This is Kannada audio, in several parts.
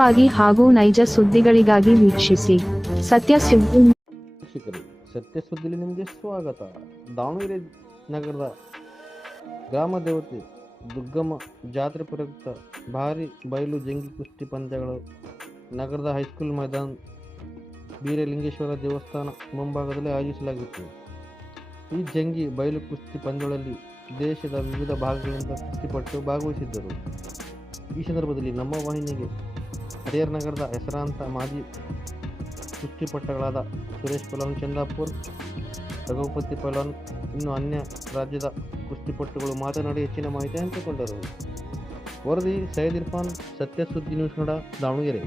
ವಾಗಿ ಹಾಗೂ ನೈಜ ಸುದ್ದಿಗಳಿಗಾಗಿ ವೀಕ್ಷಿಸಿ ಸತ್ಯ ಸುದ್ದಿ. ಸತ್ಯ ಸುದ್ದಿಲಿ ನಿಮಗೆ ಸ್ವಾಗತ. ದಾವಣಗೆರೆ ನಗರದ ಗ್ರಾಮ ದೇವತೆ ದುರ್ಗಮ್ಮ ಜಾತ್ರೆ ಪ್ರಯುಕ್ತ ಭಾರಿ ಬಯಲು ಜಂಗಿ ಕುಸ್ತಿ ಪಂದ್ಯಗಳು ನಗರದ ಹೈಸ್ಕೂಲ್ ಮೈದಾನ ಬೀರಲಿಂಗೇಶ್ವರ ದೇವಸ್ಥಾನ ಮುಂಭಾಗದಲ್ಲಿ ಆಯೋಜಿಸಲಾಗಿತ್ತು. ಈ ಜಂಗಿ ಬಯಲು ಕುಸ್ತಿ ಪಂದ್ಯಗಳಲ್ಲಿ ದೇಶದ ವಿವಿಧ ಭಾಗಗಳಿಂದ ಕುಸ್ತಿಪಟ್ಟು ಭಾಗವಹಿಸಿದ್ದರು. ಈ ಸಂದರ್ಭದಲ್ಲಿ ನಮ್ಮ ವಾಹಿನಿಗೆ ಹರಿಹರ ನಗರದ ಹೆಸರಾಂತ ಮಾಜಿ ಕುಸ್ತಿಪಟುಗಳಾದ ಸುರೇಶ್ ಪೈಲ್ವಾನ್ ಚಂದಾಪುರ್, ರಘುಪತಿ ಪೈಲ್ವಾನ್, ಇನ್ನು ಅನ್ಯ ರಾಜ್ಯದ ಕುಸ್ತಿಪಟುಗಳು ಮಾತನಾಡಿ ಹೆಚ್ಚಿನ ಮಾಹಿತಿ ಹಂಚಿಕೊಂಡರು. ವರದಿ ಸೈಯದ್ ಇರ್ಫಾನ್, ಸತ್ಯ ಸುದ್ದಿ ನ್ಯೂಸ್ ಕನ್ನಡ, ದಾವಣಗೆರೆ.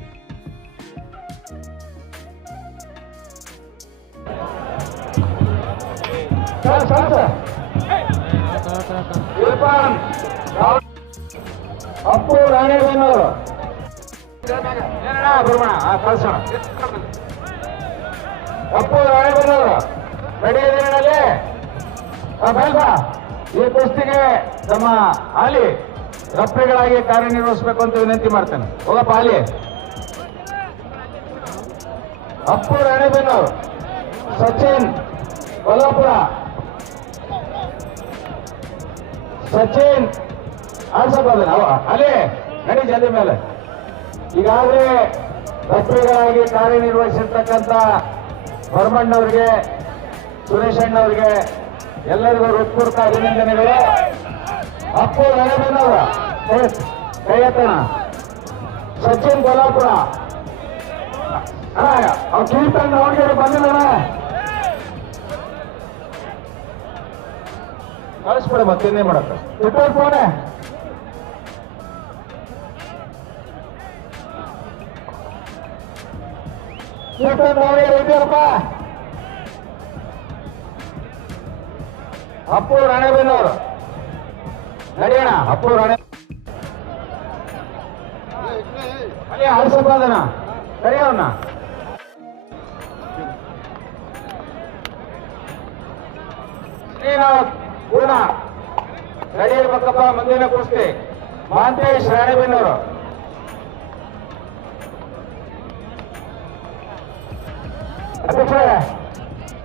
ಅಪ್ಪು ರಾಣೆಬೆನ್ನೂರು ಅಪ್ಪು ರಾಣೆಬೆನ್ನೂರು ನಡೆಯದಿನಲ್ಲಿ ಈ ಕುಸ್ತಿಗೆ ನಮ್ಮ ಹಾಲಿ ರಫ್ರಿಗಳಾಗಿ ಕಾರ್ಯನಿರ್ವಹಿಸಬೇಕು ಅಂತ ವಿನಂತಿ ಮಾಡ್ತೇನೆ. ಹೋಗಪ್ಪ ಹಾಲಿ. ಅಪ್ಪು ರಾಣೆಬೆನ್ನೂರು, ಸಚಿನ್ ಕೊಲ್ಲಾಪುರ, ಸಚಿನ್ ಆಡ್ಸೋದನ್ನ ಅಲ್ಲೇ ನಡಿ ಜಲ್ದಿ ಮೇಲೆ. ಈಗಾಗಲೇ ರಫ್ರಿಗಳಾಗಿ ಕಾರ್ಯನಿರ್ವಹಿಸಿರ್ತಕ್ಕಂಥ ಭರಮಣ್ಣವ್ರಿಗೆ, ಸುರೇಶ್ ಅಣ್ಣವ್ರಿಗೆ ಎಲ್ಲರಿಗೂ ಹೃತ್ಪೂರ್ವಕ ಅಭಿನಂದನೆಗಳು. ಅಪ್ಪು ರಾಣೆಬೆನ್ನೂರ ಕೈ ಎತ್ತಣ. ಸಚಿನ್ ಕೊಲ್ಲಾಪುರ ಅವ್ರು ಕೀರ್ತನ್ ದಾವಣಗೆರೆ ಬಂದಿಲ್ಲ, ಕಳಿಸ್ಬಿಡ ಮತ್ತೇನೇ ಮಾಡಕ್ಕ ಇಟ್ಟ ಫೋನೆ. ಕೀರ್ತನ್ ದಾವಣಗೆರೆ ಇದೆಯಲ್ಲಪ್ಪ. ಅಪ್ಪು ರಾಣೆಬೆನ್ನೂರು ನಡಿಯೋಣ. ಅಪ್ಪು ರಾಣೆ ಅಲ್ಲಿ ಆಡ್ಸಪ್ಪ ಅದನ್ನ ಕರೆಯೋಣ. ಶ್ರೀನಾಥ್ ಪೂರ್ಣ ನಡೆಯಬೇಕಪ್ಪ. ಮುಂದಿನ ಕುಸ್ತಿ ಮಹಾಂತೇಶ್ ರಾಣೆಬೆನ್ನೂರು. ಅಧ್ಯಕ್ಷರೇ,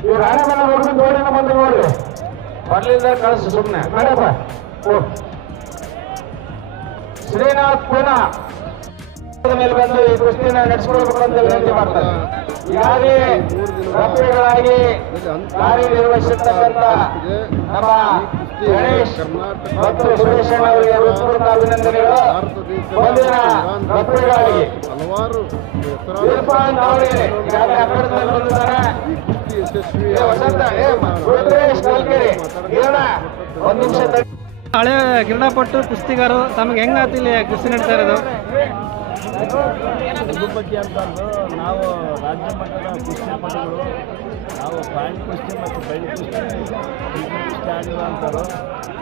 ಈ ರಾಣೆಬೆನ್ನೂರು ಹುಡುಗನ ಜೋಡಿನ ಬಂದು ನೋಡ್ರಿ, ಬರ್ಲಿಲ್ಲ ಕಳಿಸಿ ಸುಮ್ಮನೆ ನಡೆಯಪ್ಪ. ಶ್ರೀನಾಥ್ ಪೂರ್ಣ ಮೇಲೆ ಬಂದು ಈ ಕುಸ್ತಿನ ನಡೆಸಿಕೊಳ್ಬೇಕು ಅಂತ ವಿನಂತಿ ಮಾಡ್ತಾರೆ. ಈಗಾಗಲೇ ರಫ್ರಿಗಳಾಗಿ ಕಾರ್ಯನಿರ್ವಹಿಸಿರ್ತಕ್ಕಂಥ ನಮ್ಮ ಗಣೇಶ್ ಮತ್ತು ಸುರೇಶ್ ಅವರಿಗೆ ಹೃತ್ಪೂರ್ವಕ ಅಭಿನಂದನೆಗಳು. ಮುಂದಿನ ರಫ್ರಿಗಳಾಗಿ ಇರ್ಫಾನ್ ದಾವಣಗೆರೆ ಈಗಾಗಲೇ ಅಖಾಡದಲ್ಲಿ ಬಂದಿದ್ದಾರೆ. ರುದ್ರೇಶ್ ಕಲ್ಕೆರೆ ಇರೋಣ ಒಂದು ನಿಮಿಷ. ಹಳೆ ಕ್ರೀಡಾಪಟು ಕುಸ್ತಿಗಾರು ತಮಗೆ ಹೆಂಗಾತ ಇಲ್ಲಿ ಕುಸ್ತಿ ನಡೀತಾ ಇರೋದು? ಇದ್ರ ಬಗ್ಗೆ ಅಂತಂದು ನಾವು ರಾಜ್ಯ ಮಟ್ಟದ ಕುಸ್ತಿಪಟುಗಳು, ನಾವು ಪಾಯಿಂಟ್ ಕುಸ್ತಿ ಮತ್ತು ಬಯಲು ಕುಸ್ತಿ ಆಡಿರೋ ಅಂತಾರೆ.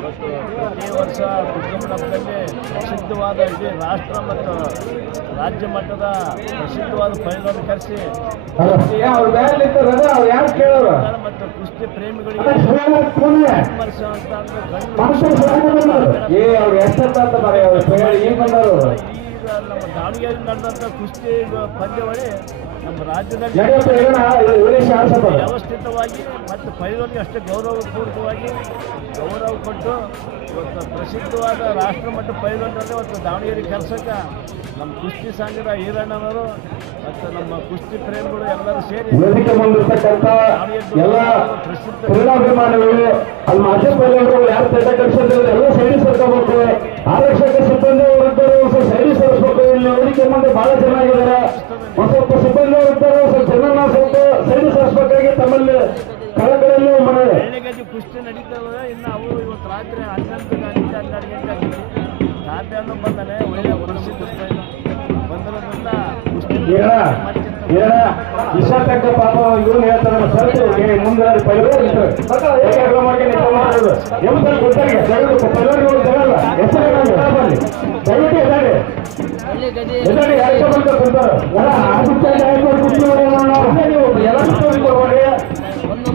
ಮತ್ತು ಪ್ರತಿ ವರ್ಷ ದುರ್ಗಮ್ಮನಹಬ್ಬದಲ್ಲಿ ಪ್ರಸಿದ್ಧವಾದ ಇಡೀ ರಾಷ್ಟ್ರ ಮತ್ತು ರಾಜ್ಯ ಮಟ್ಟದ ಪ್ರಸಿದ್ಧವಾದ ಪೈಲ್ವಾನ್ ಕರೆಸಿ ಮತ್ತು ಕುಸ್ತಿ ಪ್ರೇಮಿಗಳಿಗೆ ವಿಮರ್ಶೆ ನಮ್ಮ ದಾವಣಗೆರೆ ನಡೆದಂಥ ಕುಸ್ತಿ ಪಂದ್ಯಾವಳಿ ನಮ್ಮ ರಾಜ್ಯದಲ್ಲಿ ವ್ಯವಸ್ಥಿತವಾಗಿ ಮತ್ತು ಪೈಲ್ವಾನ್ಗೆ ಅಷ್ಟೇ ಗೌರವಪೂರ್ವಕವಾಗಿ ಗೌರವ ಕೊಟ್ಟು ಇವತ್ತು ಪ್ರಸಿದ್ಧವಾದ ರಾಷ್ಟ್ರ ಮಟ್ಟ ಪೈಲ್ವಾನ್ರಲ್ಲಿ ಇವತ್ತು ದಾವಣಗೆರೆ ಕೆಲಸಕ್ಕೆ ನಮ್ಮ ಕುಸ್ತಿ ಸಂಘದ ಈರಣ್ಣನವರು ಮತ್ತು ನಮ್ಮ ಕುಸ್ತಿ ಪ್ರೇಮಿಗಳು ಎಲ್ಲರೂ ಸೇರಿ ಪ್ರಸಿದ್ಧ ಆರಕ್ಷಕ ಸಿಬ್ಬಂದಿ ಸೈಡಿ ಸೇರಿಸಬೇಕು. ಇಲ್ಲಿ ವೇದಿಕೆ ಮುಂದೆ ಬಹಳ ಚೆನ್ನಾಗಿದ್ದಾರೆ. ಸ್ವಲ್ಪ ಸಿಬ್ಬಂದಿ ಇರ್ತಾರೆ, ಸ್ವಲ್ಪ ಜನ ಸ್ವಲ್ಪ ಸೈಡಿ ಸೇರಿಸಬೇಕಾಗಿ ತಮ್ಮಲ್ಲಿ ಕಳಕಳಿಯಲ್ಲಿ ಮನವಿ. ಗಂಟೆ ಕುಸ್ತಿ ನಡೀತದೆ. ಇನ್ನು ಅವು ಇವತ್ತು ರಾತ್ರಿ 11 ಗಂಟೆ 12 ಗಂಟೆ ಆಗಿದೆ. ತಾಪ್ಯಾನು ಬಂದಾನೆ ಒಳ್ಳೆ ಪ್ರಸಿದ್ಧ ಬಂದಿರೋದ್ರಿಂದ ವಿಷಾದಕ್ಕ ಪಾಪ ಇವನು ಹೇಳ್ತಾರೆ ಸರ್ ಮುಂದೆ ಪೈಲೋ ಗೊತ್ತಾಗಿದೆ ಪೈಲೋಗಳು ಜಗಲ್ಲ ಹೆಸರು ದಯವಿಟ್ಟು ಎದಾಡಿ ಯಾಕೆ ಕೊಡ್ತಾರೆ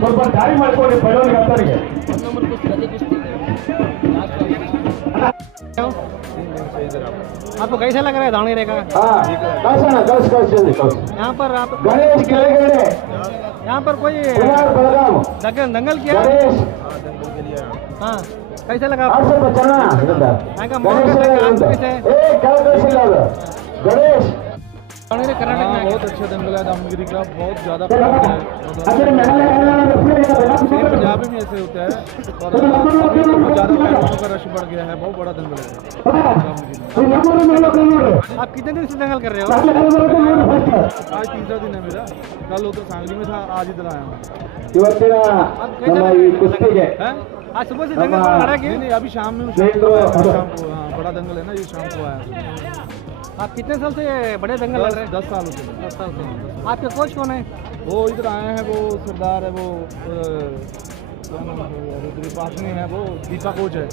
ಸ್ವಲ್ಪ ದಾರಿ ಮಾಡ್ಕೊಡಿ ಪೈಲೋನಿಗೆ ಹತ್ತರಿಗೆ. आपको कैसा लग रहा है दावणगेरे का? यहाँ पर आप गणेश केळगेडे यहाँ पर कोई कुमार बलगाम दंगल किया? गणेश हाँ, कैसा लगा आपको? आसप ಚೆನ್ನಾಗಿ यहाँ का माहौल कैसा है? आज कैसे है? ಕಳ್ಕಳಿಸಿಲ್ಲ ಅದು ಗಣೇಶ್ दावणगेरे कर्नाटक में बहुत अच्छा दंगल है दामगिरी का, बहुत ज़्यादा ಅದರ ಮೇಲೆ पंजाबी में ऐसे होता है और अभी तो बहुत ज़्यादा पहलवानों का रश बढ़ गया है, बहुत बड़ा दंगल है दामगिरी। आप कितने दिन से दंगल कर रहे हो? आज तीसरा दिन है मेरा, कल उधर सांगली में था, आज इधर आया हूँ। ಇವತ್ತಿನ ನಮ್ಮ ಈ ಕುಸ್ತಿಗೆ हैं? आज सुबह से दंगल लड़ा के? नहीं नहीं, अभी शाम में नहीं, शाम को हाँ, बड़ा दंगल है ना, ये शाम को आया। आप कितने साल से बड़े दंगल लड़ रहे हैं? 10 सालों से 10 साल से। आपके कोच कौन है? वो इधर आए हैं, वो सरदार है, वो क्या नाम है, पास में है, वो दीपा कोच है।